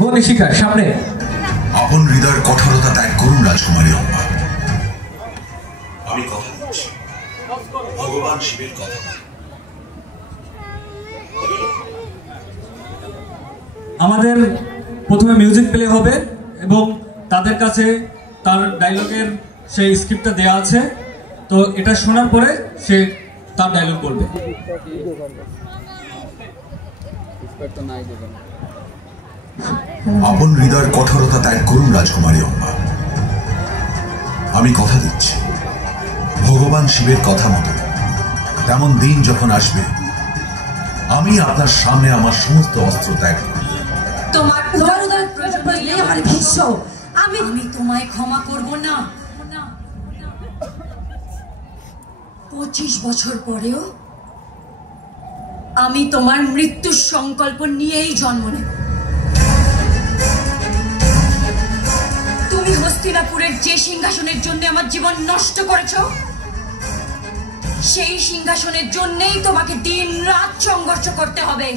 বনিশিখা সামনে। আপন হৃদয়ের কঠোরতা ত্যাগ করুন রাজকুমারী অম্বা। আমি কথা দিচ্ছি, ভগবান শিবের কথা। আমাদের প্রথমে মিউজিক প্লে হবে এবং তাদের কাছে তার ডায়লগের সেই স্ক্রিপ্টটা দেওয়া আছে, তো এটা শোনার পরে সে তার ডায়লগ বলবে। আপন হৃদয়ের কঠোরতা ত্যাগ করুন রাজকুমারী অম্বা। আমি কথা দিচ্ছি, ভগবান শিবের কথা মতো তেমন দিন যখন আসবে, আমি আপনার সামনে আমার সমস্ত অস্ত্র ত্যাগ করব। তোমার উদারতার প্রয়োজন হইলে আমার ভীষ্ম, আমি তোমায় ক্ষমা করব না। 25 বছর পরেও আমি তোমার মৃত্যুর সংকল্প নিয়েই জন্ম নেব। তুমি হস্তিনাপুরের যে সিংহাসনের জন্য আমার জীবন নষ্ট করেছো, সেই সিংহাসনের জন্যই তোমাকে দিন রাত সংঘর্ষ করতে হবে।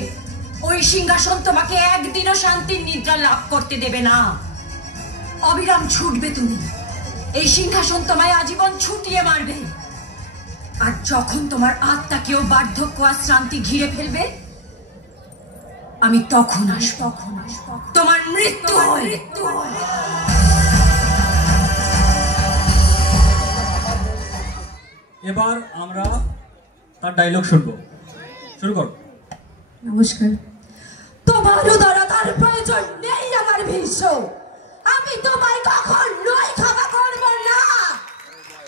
ওই সিংহাসন তোমাকে একদিনও শান্তির নিদ্রা লাভ করতে দেবে না। অবিরাম ছুটবে তুমি, এই সিংহাসন তোমায় আজীবন ছুটিয়ে মারবে। আর যখন তোমার আত্মাকেও বার্ধক্য আর শ্রান্তি ঘিরে ফেলবে, আমি তখন আসব, তোমার মৃত্যু হয়। এবার আমরা তার ডায়লগ শুনবো। শুরু করো। নমস্কার। তোমার উদারতার প্রয়োজন নেই আমার ভীষ্ম, আমি তোমায় কখনোই ক্ষমা করব না।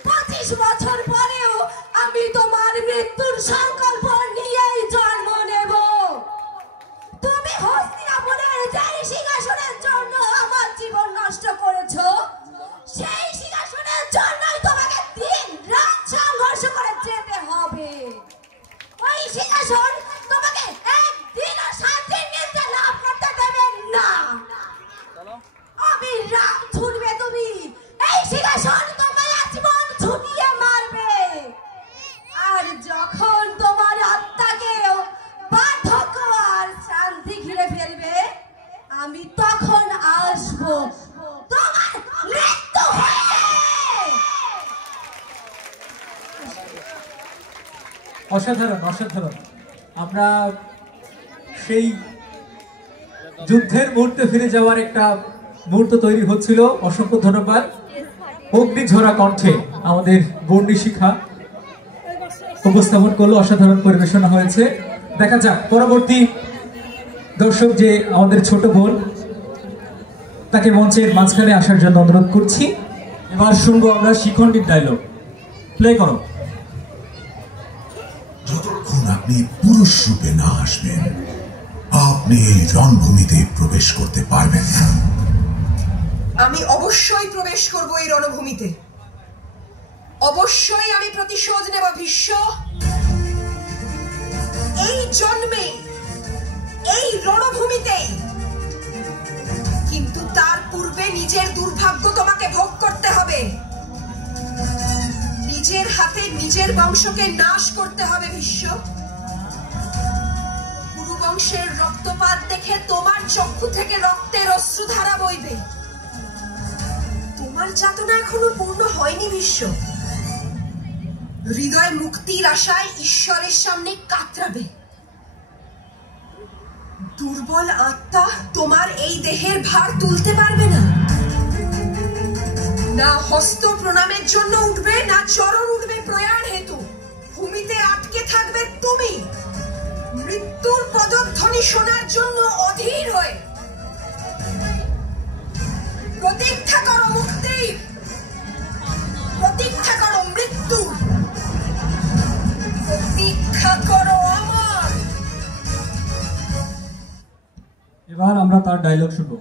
25 বছর পরেও আমি তোমার মৃত্যুর সংকল্প নিয়েই জন্ম নেব। তুমি হস্তিনাপুরের যেই সিংহাসনের জন্য আমার জীবন নষ্ট করেছো, সেই সিংহাসনের জন্যই তোমাকে দিন রাত সংঘর্ষ করে যেতে হবে। ওই সিংহাসন তোমাকে একদিনও শান্তির নিদ্রা লাভ করতে দেবে না। অবিরাম ছুটবে তুমি, এই সিংহাসন তোমায় আজীবন ছুটিয়ে মারবে। আর যখন তোমার আত্মাকেও বার্ধক্য আর শান্তি ঘিরে ফেলবে, আমি তখন আসবো তোমার মৃত্যু হয়ে। অসাধারণ, অসাধারণ। আমরা সেই যুদ্ধের মুহূর্তে ফিরে যাওয়ার একটা মুহূর্ত তৈরি হচ্ছিল। অসংখ্য ধন্যবাদ। অগ্নিঝরা কণ্ঠে আমাদের বর্ণিশিখা উপস্থাপন করলো, অসাধারণ পরিবেশনা হয়েছে। দেখা যাক পরবর্তী দর্শক যে আমাদের ছোট বোন, তাকে মঞ্চের মাঝখানে আসার জন্য অনুরোধ করছি। এবার শুনবো আমরা শিখণ্ডীর ডায়লগ। প্লে করো। যতক্ষণ আপনি পুরুষ রূপে না আসবেন, আপনি এই রণভূমিতে প্রবেশ করতে পারবেন না। আমি অবশ্যই প্রবেশ করব এই রণভূমিতে। অবশ্যই আমি প্রতিশোধ নেব ভীষ্ম। এই জন্মে, এই রণভূমিতে। কিন্তু তার পূর্বে নিজের দুর্ভাগ্য তোমাকে ভোগ করতে হবে। নিজের হাতে নিজের বংশকে নাশ করতে হবে ভীষ্ম। পুরু বংশের রক্তপাত দেখে তোমার চক্ষু থেকে রক্তের অশ্রুধারা বইবে। তোমার যাতনা এখনো পূর্ণ হয়নি ভীষ্ম। হৃদয় মুক্তির আশায় ঈশ্বরের সামনে কাতরাবে। দুর্বল আত্মা তোমার এই দেহের ভার তুলতে পারবে না। না হস্ত প্রণামের জন্য উঠবে, না চরণ উঠবে প্রয়াণ হেতু। ভূমিতে আটকে থাকবে তুমি, মৃত্যুর পদধ্বনি শোনার জন্য অধীর হয়ে। প্রতীক্ষা করো মুক্তি, প্রতীক্ষা করো মৃত্যু, প্রতীক্ষা করো আমার। এবার আমরা তার ডায়লগ শুনবো।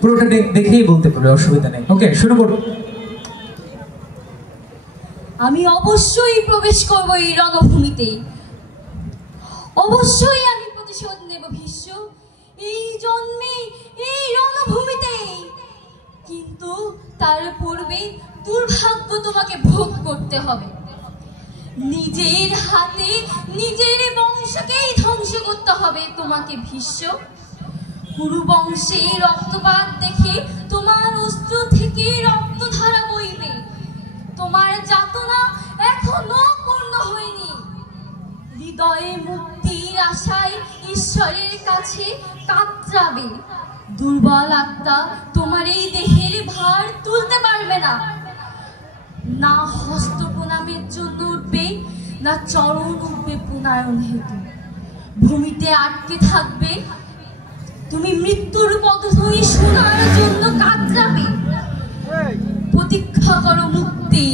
পুরোটা দেখেই বলতে পারবে, অসুবিধা নেই। ওকে, শুরু করো। আমি অবশ্যই প্রবেশ করব এই রণভূমিতে। অবশ্যই আমি প্রতিশোধ নেব ভীষ্ম। এই জন্মে, এই রণভূমি তবে দুর্ভাগ্য তোমাকে ভোগ করতে হবে। নিজের হাতে নিজের বংশকেই ধ্বংস করতে হবে তোমাকে ভীষ্ম। কুরু বংশে রক্তপাত দেখে তোমার অস্ত্র থেকে রক্তধারা বইবে। তোমার যাতনা এখনো পূর্ণ হয়নি। হৃদয়ে মুক্তির আশায় ঈশ্বরের কাছে কাতরাবে। দুর্বল আত্মা তোমার এই দেহের ভার তুলতে পারবে না। না হস্ত প্রণামের জন্য উঠবে, না চরণ উঠবে প্রণয়ন হেতু। ভূমিতে আটকে থাকবে, তুমি মৃত্যুর পদধ্বনি শোনার জন্য কাতরাবে। প্রতীক্ষা করো মুক্তি,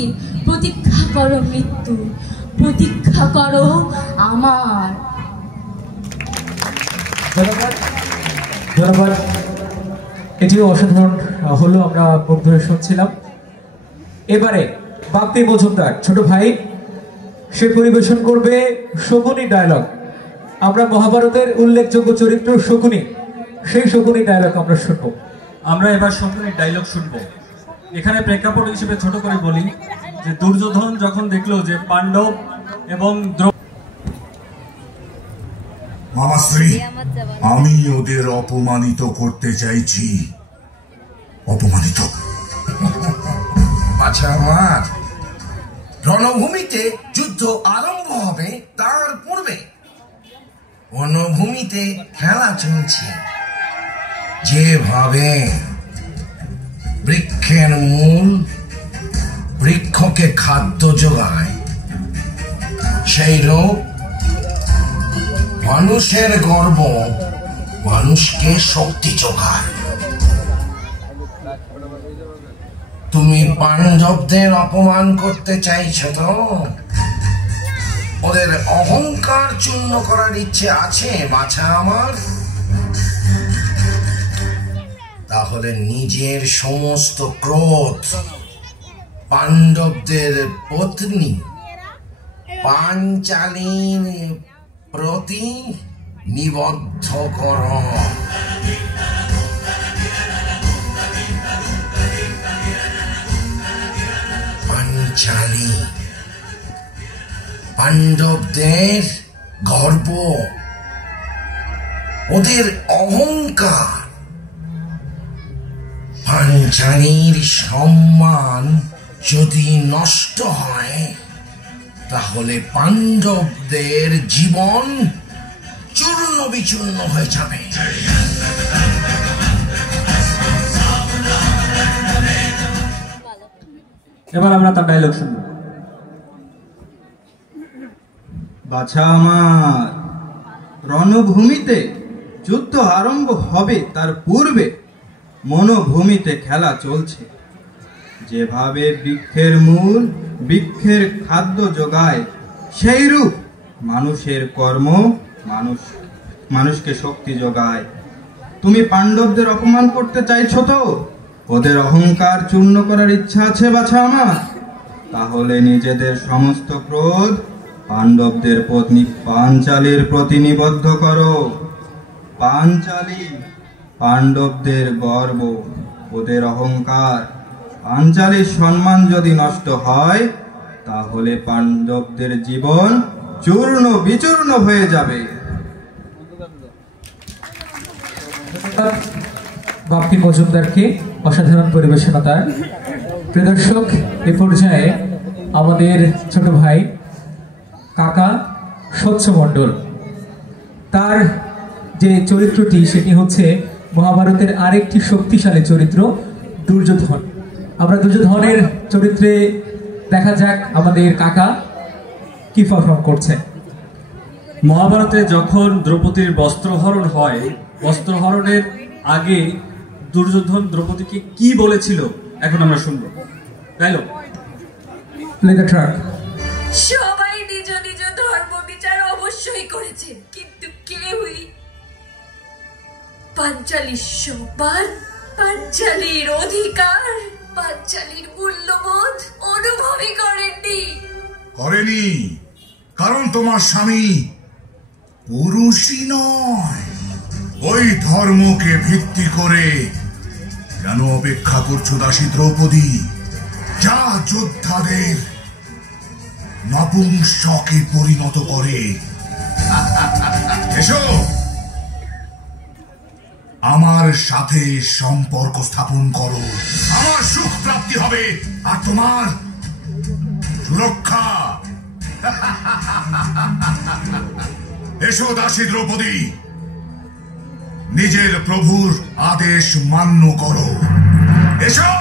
প্রতীক্ষা করো মৃত্যু, প্রতীক্ষা করো আমার। ধন্যবাদ। এটিও অসাধারণ হলো, আমরা মুখ ধরে শুনছিলাম। এবারে বাপ্পি মজুমদার ছোট ভাই, সে পরিবেশন করবে শকুনি ডায়লগ। আমরা মহাভারতের উল্লেখযোগ্য চরিত্র শকুনি, সেই শকুনি ডায়লগ আমরা শুনবো। আমরা এবার শকুনির ডায়লগ শুনবো। এখানে প্রেক্ষাপট হিসেবে ছোট করে বলি যে দুর্যোধন যখন দেখলো যে পাণ্ডব এবং মামাশ্রী, আমি ওদের অপমানিত করতে চাইছি। অপমানিত? আচ্ছা, আমার রণভূমিতে যুদ্ধ আরম্ভ হবে তার পূর্বে বনভূমিতে খেলা চলছে। যেভাবে বৃক্ষের মূল বৃক্ষকে খাদ্য যোগায়, সেই রূপ মানুষের গর্ব মানুষকে শক্তি যোগায়। তুমি পাণ্ডবদের অপমান করতে চাইছো তো? ওদের অহংকার চূর্ণ করার ইচ্ছে আছে বাছা আমার? তাহলে নিজের সমস্ত ক্রোধ পাণ্ডবদের পত্নী পাঞ্চালীর প্রতি নিবদ্ধ কর। পাঞ্চালী পাণ্ডবদের গর্ব, ওদের অহংকার। পাঞ্চালীর সম্মান যদি নষ্ট হয়, তাহলে পাণ্ডবদের জীবন চূর্ণ বিচূর্ণ হয়ে যাবে। এবার আমরা তার ডায়লগ শুনবো। বাছা আমার, রণভূমিতে যুদ্ধ আরম্ভ হবে তার পূর্বে মনোভূমিতে খেলা চলছে। যেভাবে বৃক্ষের মূল বৃক্ষের খাদ্য যোগায়, সেইরূপ মানুষের কর্ম মানুষকে শক্তি যোগায়। তুমি পাণ্ডবদের অপমান করতে চাইছো তো? ওদের অহংকার চূর্ণ করার ইচ্ছা আছে বাছা আমার? তাহলে নিজেদের সমস্ত ক্রোধ পাণ্ডবদের পত্নী পাঞ্চালীর প্রতি নিবদ্ধ করো। পাঞ্চালী পাণ্ডবদের গর্ব, ওদের অহংকার। পাঞ্চালীর সম্মান যদি নষ্ট হয়, তাহলে পাণ্ডবদের জীবন চূর্ণ বিচূর্ণ হয়ে যাবে। বাপ্পি মজুমদারকে অসাধারণ পরিবেশনা তার। প্রিয় দর্শক, এ পর্যায়ে আমাদের ছোট ভাই কাকা স্বচ্ছ মণ্ডল, তার যে চরিত্রটি সেটি হচ্ছে মহাভারতের আরেকটি শক্তিশালী চরিত্র দুর্যোধন। আমরা দুর্যোধনের চরিত্রে দেখা যাক আমাদের কাকা কি পারফর্ম করছে। মহাভারতে যখন দ্রৌপদীর বস্ত্রহরণ হয়, বস্ত্রহরণের আগে দুর্যোধন দ্রৌপদীকে কি বলেছিল এখন আমরা শুনবো। ডায়লগ। Play the track. সবাই নিজ নিজ ধর্ম বিচার অবশ্যই করেছেন, কিন্তু কেউই পাঞ্চালীর সম্মান, পাঞ্চালীর অধিকার, পাঞ্চালীর মূল্যবোধ অনুভবই করেননি। করেনি, কারণ তোমার স্বামী পুরুষই নয়। ওই ধর্মকে ভিত্তি করে কেন অপেক্ষা করছো দাসী দ্রৌপদী? যা যোদ্ধাদের নপুংসকে পরিণত করে। এসো, আমার সাথে সম্পর্ক স্থাপন করো। আমার সুখ প্রাপ্তি হবে আর তোমার সুরক্ষা। এসো দাসী দ্রৌপদী, নিজের প্রভুর আদেশ মান্য করো। এসো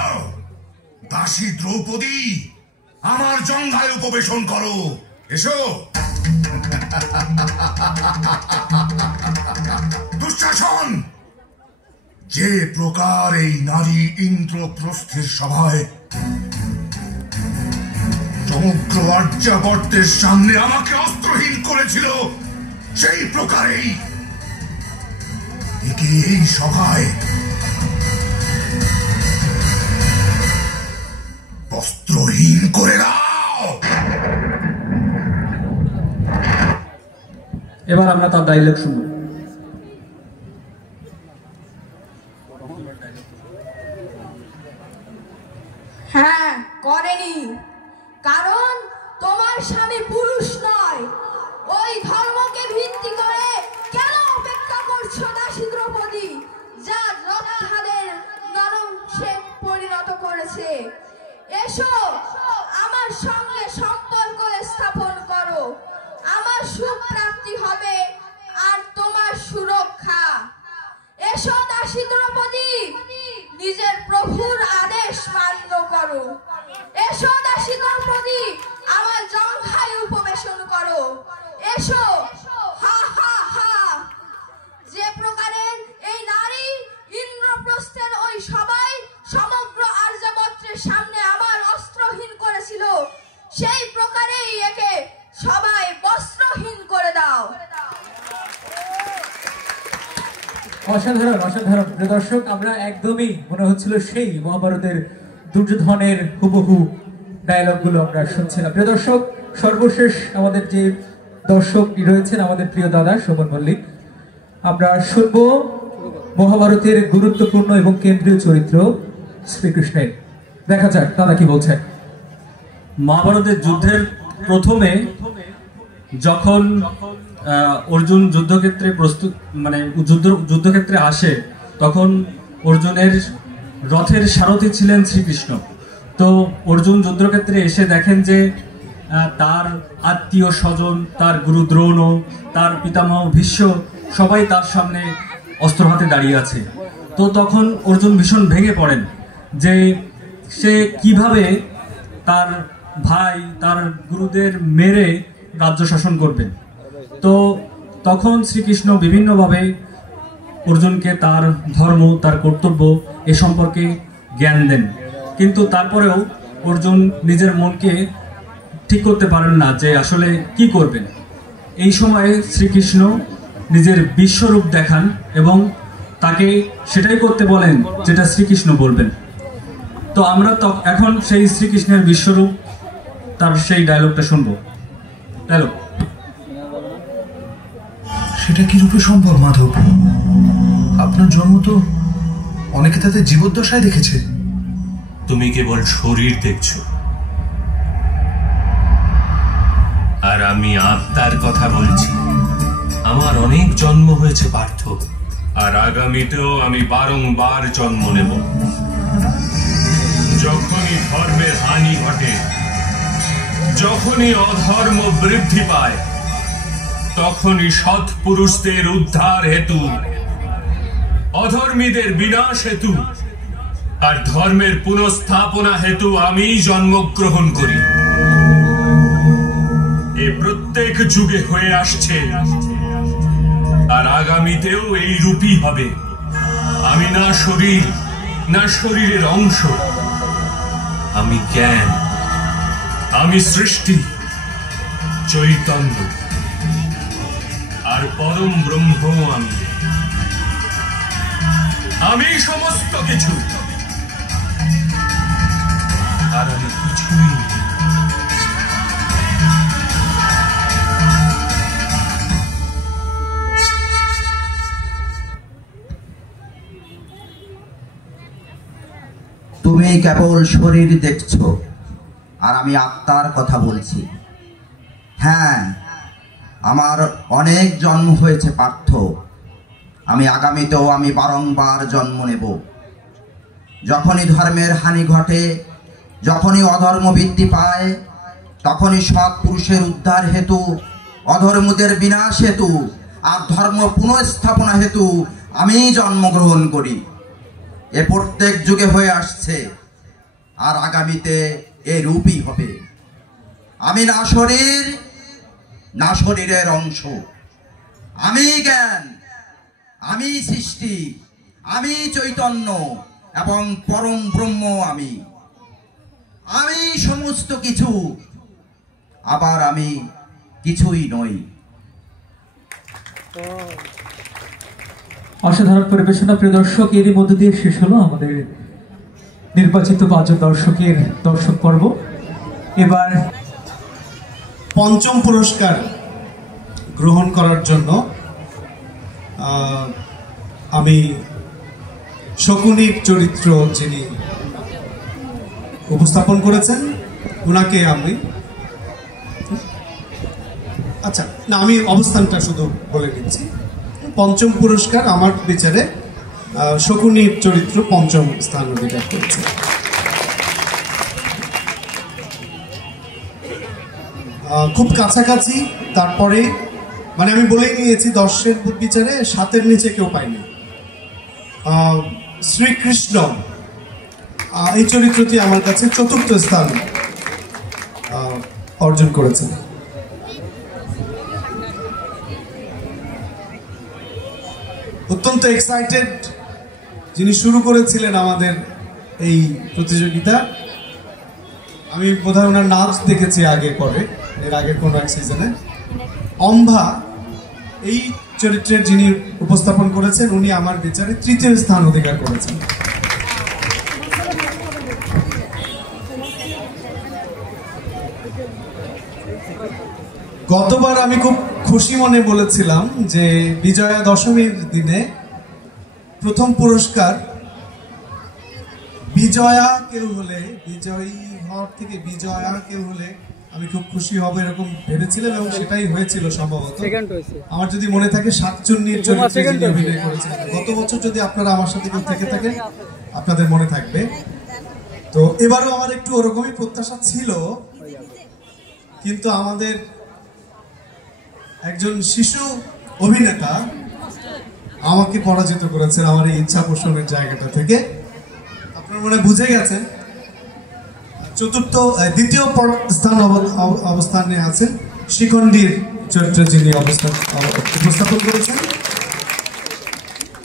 দাসী দ্রৌপদী, আমার জঙ্ঘায় উপবেশন করো। এসো। দুঃশাসন, যে প্রকার এই নারী ইন্দ্রপ্রস্থের সভায় সমগ্র আর্যাবর্তের সামনে আমাকে অস্ত্রহীন করেছিল, সেই প্রকারেই একে এই সভায় বস্ত্রহীন করে দাও। এবার আমরা তার ডায়লগ শুনবো। হ্যাঁ, করেনি, কারণ তোমার স্বামী পুরুষ নয়। ওই ধর্মকে ভিত্তি করে কেন অপেক্ষা করছো দাসী দ্রৌপদী, যা যোদ্ধাদের নরমাংসে পরিণত করেছে? এসো, আমার সঙ্গে সম্পর্ক স্থাপন করো। আমার সুখ প্রাপ্তি হবে আর তোমার সুরক্ষা। এসো দাসী দ্রৌপদী, নিজের প্রভুর আদেশ মান্য করো। এসো দাসী দ্রৌপদী, আমার জঙ্ঘায় উপবেশন করো। এসো। হা হা হা। যে প্রকারে এই নারী ইন্দ্রপ্রস্থের ওই সবাই সমগ্র আর্যাবর্তের সামনে আমার অস্ত্রহীন করেছিল, সেই প্রকারেই একে সবাই বস্ত্রহীন করে দাও। অসাধারণ, অসাধারণ। প্রিয় দর্শক, আমরা একদমই মনে হচ্ছিল সেই মহাভারতের দুর্যোধনের হুবহু ডায়লগগুলো আমরা শুনছিলাম। প্রিয় দর্শক, সর্বশেষ আমাদের যে দর্শকটি রয়েছেন, আমাদের প্রিয় দাদা শোভন মল্লিক, আমরা শুনব মহাভারতের গুরুত্বপূর্ণ এবং কেন্দ্রীয় চরিত্র শ্রীকৃষ্ণের। দেখা যাক দাদা কি বলছেন। মহাভারতের যুদ্ধের প্রথমে যখন অর্জুন যুদ্ধক্ষেত্রে যুদ্ধক্ষেত্রে আসে, তখন অর্জুনের রথের সারথি ছিলেন শ্রীকৃষ্ণ। তো অর্জুন যুদ্ধক্ষেত্রে এসে দেখেন যে তার আত্মীয় স্বজন, তার গুরু দ্রোণ, তার পিতামহ ভীষ্ম সবাই তার সামনে অস্ত্র হাতে দাঁড়িয়ে আছে। তো তখন অর্জুন ভীষণ ভেঙে পড়েন যে সে কিভাবে তার ভাই, তার গুরুদের মেরে রাজ্য শাসন করবেন। তো তখন শ্রীকৃষ্ণ বিভিন্নভাবে অর্জুনকে তার ধর্ম, তার কর্তব্য এ সম্পর্কে জ্ঞান দেন। কিন্তু তারপরেও অর্জুন নিজের মনকে ঠিক করতে পারেন না যে আসলে কি করবেন। এই সময়ে শ্রীকৃষ্ণ নিজের বিশ্বরূপ দেখান এবং তাকে সেটাই করতে বলেন যেটা শ্রীকৃষ্ণ বলবেন। তো আমরা এখন সেই শ্রীকৃষ্ণের বিশ্বরূপ, তার সেই ডায়লগটা শুনবো। ডায়লগ। সেটা কি রূপে সম্ভব মাধব? আপনার জন্ম তো অনেকে তাদের জীবদ্দশায় দেখেছে। তুমি কেবল শরীর দেখছো, আর আমি আত্মার কথা বলছি। আমার অনেক জন্ম হয়েছে পার্থ, আর আগামীতেও আমি বারংবার জন্ম নেব। যখনই ধর্মের হানি ঘটে, যখনই অধর্ম বৃদ্ধি পায়, তখনই সৎ পুরুষদের উদ্ধার হেতু, অধর্মীদের বিনাশ হেতু আর ধর্মের পুনঃস্থাপনা হেতু আমি জন্মগ্রহণ করি। এ প্রত্যেক যুগে হয়ে আসছে, আর আগামীতেও এই রূপই হবে। আমি না শরীর, না শরীরের অংশ। আমি জ্ঞান, আমি সৃষ্টি, চৈতন্য, আর পরম ব্রহ্ম। আমি সমস্ত কিছু, আর আমি কিছুই নেই। তুমি কেবল শরীর দেখছো, আর আমি আত্মার কথা বলছি। হ্যাঁ, আমার অনেক জন্ম হয়েছে পার্থ, আমি আগামীতেও আমি বারংবার জন্ম নেব। যখনই ধর্মের হানি ঘটে, যখনই অধর্ম বৃদ্ধি পায়, তখনই সৎ পুরুষের উদ্ধার হেতু, অধর্মদের বিনাশ হেতু আর ধর্ম পুনঃস্থাপনা হেতু আমি জন্মগ্রহণ করি। এ প্রত্যেক যুগে হয়ে আসছে, আর আগামীতে এ রূপই হবে। আমি না শরীর না শরীরের অংশ, আমি জ্ঞান, আমি সৃষ্টি, আমি চৈতন্য এবং পরম ব্রহ্ম। আমি সমস্ত কিছু, আবার আমি কিছুই নই। অসাধারণ পরিবেশনা প্রিয় দর্শক। এরই মধ্য দিয়ে শেষ হলো আমাদের নির্বাচিত 5 জন দর্শকের দর্শক পর্ব। এবার পঞ্চম পুরস্কার গ্রহণ করার জন্য আমি শকুনির চরিত্র যিনি উপস্থাপন করেছেন ওনাকে আমি আমি অবস্থানটা শুধু বলে দিচ্ছি। পঞ্চম পুরস্কার আমার বিচারে শকুনির চরিত্র পঞ্চম স্থান অধিকার করেছে। খুব কাছাকাছি, তারপরে মানে আমি বলেই নিয়েছি 10-এর বিচারে 7-এর নিচে কেউ পায়নি। শ্রীকৃষ্ণ এই চরিত্রটি আমার কাছে 4র্থ স্থান অর্জন করেছে। অত্যন্ত এক্সাইটেড যিনি শুরু করেছিলেন আমাদের এই প্রতিযোগিতা, আমি বোধহয় ওনার নাচ দেখেছি আগে পরে, এর আগে কোনো এক সিজনে। অম্ভা এই চরিত্রের যিনি উপস্থাপন করেছেন উনি আমার বিচারে 3য় স্থান অধিকার করেছেন। গতবার আমি খুব খুশি মনে বলেছিলাম যে বিজয়া দশমীর দিনে প্রথম পুরস্কার বিজয়া কেউ হলে, বিজয়ী হওয়ার থেকে বিজয়া কেউ হলে আমি খুব খুশি হব এরকম ভেবেছিলাম, এবং সেটাই হয়েছিল সম্ভবত। আমার যদি মনে থাকে শাকচুন্নির চরিত্রে যিনি অভিনয় করেছেন গত বছর, যদি আপনারা আমার সাথে কেউ থেকে থাকেন আপনাদের মনে থাকবে। তো এবারও আমার একটু ওরকমই প্রত্যাশা ছিল, কিন্তু আমাদের একজন শিশু অভিনেতা আমাকে পরাজিত করেছেন আমার এই ইচ্ছা পোষণের জায়গাটা থেকে। আপনারা মনে বুঝে গেছেন। দ্বিতীয় স্থান অবস্থানে আছেন শিখণ্ডীর চরিত্রে যিনি উপস্থাপন করেছেন,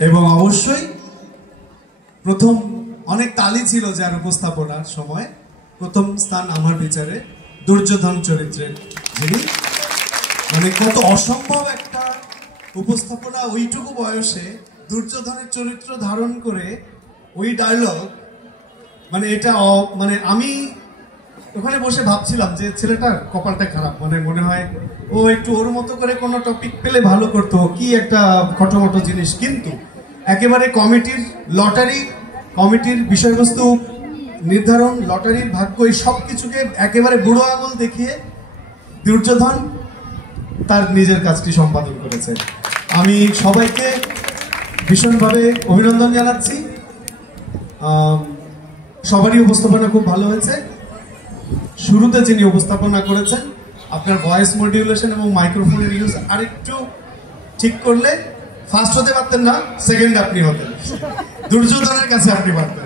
এবং অবশ্যই প্রথম অনেক তালি ছিল যার উপস্থাপনার সময়। প্রথম স্থান আমার বিচারে দুর্যোধন চরিত্রের যিনি, মানে কত অসম্ভব একটা উপস্থাপনা, ওইটুকু বয়সে দুর্যোধনের চরিত্র ধারণ করে ওই ডায়লগ, মানে এটা মানে আমি ওখানে বসে ভাবছিলাম যে ছেলেটার কপালটা খারাপ, মানে মনে হয় ও একটু ওর মতো করে কোনো টপিক পেলে ভালো করতো, কি একটা খটোমটো জিনিস। কিন্তু একেবারে কমিটির বিষয়বস্তু নির্ধারণ, লটারির ভাগ্য, এই সব কিছুকে একেবারে বুড়ো আঙুল দেখিয়ে দুর্যোধন তার নিজের কাজটি সম্পাদন করেছে। আমি সবাইকে ভীষণভাবে অভিনন্দন জানাচ্ছি। সবারই উপস্থাপনা খুব ভালো হয়েছে। শুরুতে যিনি উপস্থাপনা করেছেন, আপনার ভয়েস মডিউলেশন এবং মাইক্রোফোনের ইউজ আরেকটু ঠিক করলে ফার্স্ট হতে পারতেন না, সেকেন্ড আপনি হতেন, দুর্যোধনের কাছে আপনি পারতেন।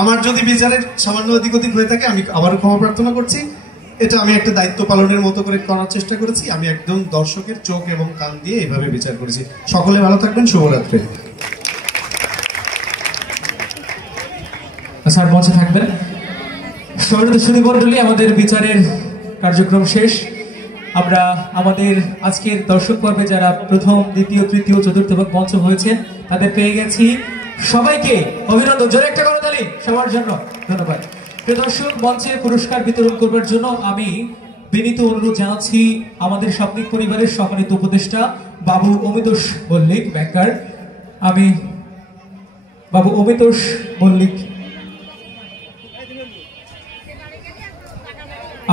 আমার যদি বিচারের সামান্য অধিক হয়ে থাকে আমি আবারও ক্ষমা প্রার্থনা করছি। এটা আমি একটা দায়িত্ব পালনের মতো করে করার চেষ্টা করেছি। আমি একদম দর্শকের চোখ এবং কান দিয়ে এভাবে বিচার করেছি। সকলে ভালো থাকবেন, শুভরাত্রি। স্যার মঞ্চে থাকবেন। সুধীমণ্ডলী, আমাদের বিচারের কার্যক্রম শেষ। আমরা আমাদের আজকের দর্শক পর্বে যারা প্রথম, দ্বিতীয়, তৃতীয়, চতুর্থ এবং পঞ্চম হয়েছেন তাদের পেয়ে গেছি। সবাইকে অভিনন্দন, জোরে একটা করতালি সবার জন্য। ধন্যবাদ। প্রিয় দর্শক, মঞ্চে পুরস্কার বিতরণ করবার জন্য আমি বিনীত অনুরোধ জানাচ্ছি আমাদের স্বপ্নিক পরিবারের সম্মানিত উপদেষ্টা বাবু অমিতোষ মল্লিক, ব্যাংকার। আমি বাবু অমিতোষ মল্লিক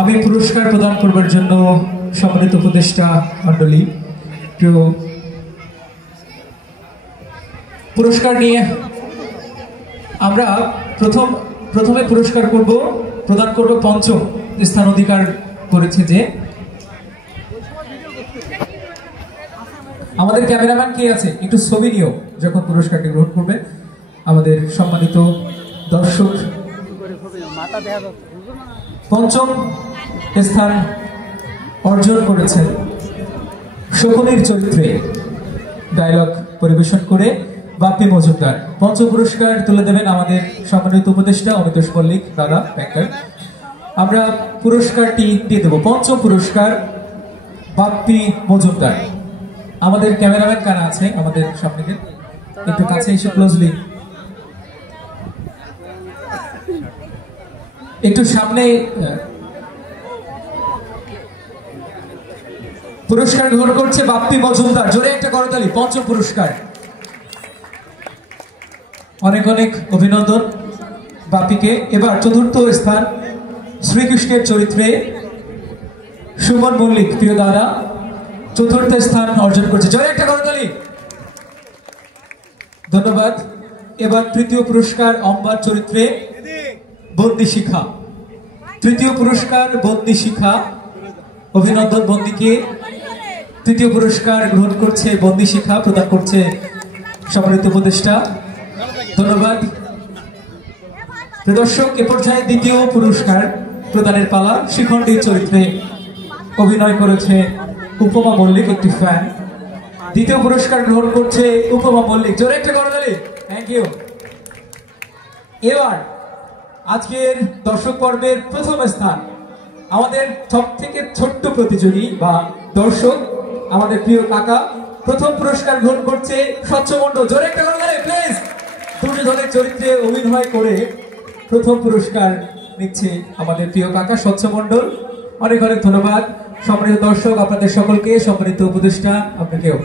আমি পুরস্কার প্রদান করবার জন্য সম্মানিত উপদেষ্টা মণ্ডলী, প্রিয় পুরস্কার নিয়ে আমরা প্রথমে পুরস্কার প্রদান করব পঞ্চম স্থান অধিকার করেছে যে আমাদের ক্যামেরাম্যান কে আছে একটু ছবি নিও যখন পুরস্কারটি গ্রহণ করবে। আমাদের সম্মানিত দর্শক পঞ্চম স্থান অর্জন করেছেন শকুনির চরিত্রে ডায়লগ পরিবেশন করে বাপ্পি মজুমদার। পঞ্চম পুরস্কার তুলে দেবেন আমাদের সম্মানিত উপদেষ্টা অমিতেশ মল্লিক দাদা ব্যাংকার। আমরা পুরস্কারটি দিয়ে দেব। পঞ্চম পুরস্কার বাপ্পি মজুমদার। আমাদের ক্যামেরাম্যান কারা আছে আমাদের সামনে একটু কাছে এসে ক্লোজলি একটু সামনে পুরস্কার গ্রহণ করছে বাপ্পি মজুমদার। জোরে একটা করতালি। পঞ্চম পুরস্কার। অনেক অনেক অভিনন্দন বাপ্পিকে। এবার চতুর্থ স্থান শ্রীকৃষ্ণের চরিত্রে সুমন মল্লিক প্রিয় দাদা চতুর্থ স্থান অর্জন করছে। জোরে একটা করতালি। ধন্যবাদ। এবার তৃতীয় পুরস্কার অম্বার চরিত্রে বন্দি শিখা। তৃতীয় পুরস্কার বন্দি শিখা। অভিনন্দন বন্দিকে। তৃতীয় পুরস্কার গ্রহণ করছে বন্দি শিখা, প্রদান করছে সম্মানিত উপদেষ্টা। ধন্যবাদ। দর্শক এ পর্যায়ে দ্বিতীয় পুরস্কার প্রদানের পালা। শিখণ্ডীর চরিত্রে অভিনয় করেছে উপমা মল্লিক, একটি ফ্যান। দ্বিতীয় পুরস্কার গ্রহণ করছে উপমা মল্লিক। জোরে একটা করতালি। Thank you. এবার আজকের দর্শক পর্বের প্রথম স্থান আমাদের সব থেকে ছোট্ট প্রতিযোগী বা দর্শক আমাদের প্রিয় কাকা প্রথম পুরস্কার গ্রহণ করছে স্বচ্ছমণ্ডল। জোরে একটা করতালি প্লিজ। দুর্যোধনের চরিত্রে অভিনয় করে প্রথম পুরস্কার নিচ্ছে আমাদের প্রিয় কাকা স্বচ্ছমণ্ডল। অনেক অনেক ধন্যবাদ সম্মানিত দর্শক, আপনাদের সকলকে, সম্মানিত উপদেষ্টা আপনাকেও।